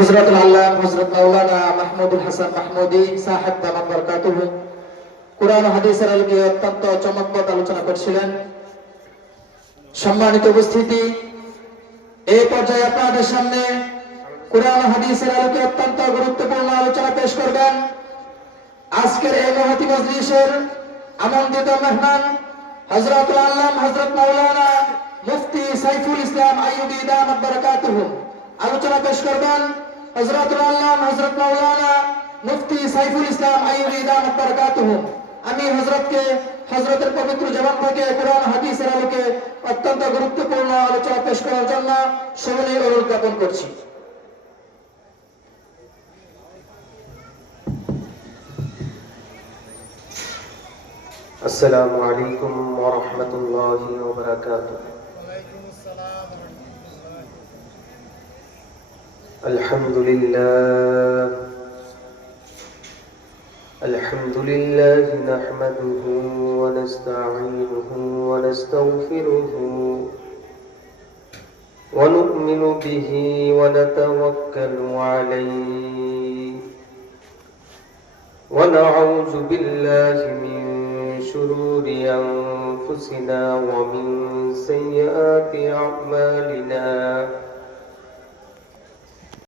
হযরতুল আল্লামা হযরত মাওলানা মাহমুদুল হাসান মাহমুদী সাহেব দামাত বরকাতুহু কুরআন ও হাদিসের আলোকে অত্যন্ত চমকপ্রদ আলোচনা করছিলেন। সম্মানিত উপস্থিতি, এই পর্যায়ে আপনাদের সামনে কুরআন ও হাদিসের আলোকে অত্যন্ত গুরুত্বপূর্ণ আলোচনা পেশ করবেন আজকের এই মহতী মজলিসের আমন্ত্রিত মেহমান হযরতুল আল্লামা হযরত মাওলানা মুফতি সাইফুল ইসলাম আইয়ুবী দামাত বরকাতুহু। আলোচনা পেশ করবেন হযরতুল আল্লামা হযরত মাওলানা মুফতি সাইফুল ইসলাম আইয়ুবী দামাত বরকাতুহু। আমি হযরতকে হযরতের পবিত্র জবান থেকে কুরআন হাদিসের আলোকে অত্যন্ত গুরুত্বপূর্ণ আলোচনা পেশ করার জন্য সবিনয় অনুরোধ জ্ঞাপন করছি। السلام عليكم ورحمة الله وبركاته. الحمد لله نحمده ونستعينه ونستغفره ونؤمن به ونتوكل عليه ونعوذ بالله من شرور أنفسنا ومن سيئات أعمالنا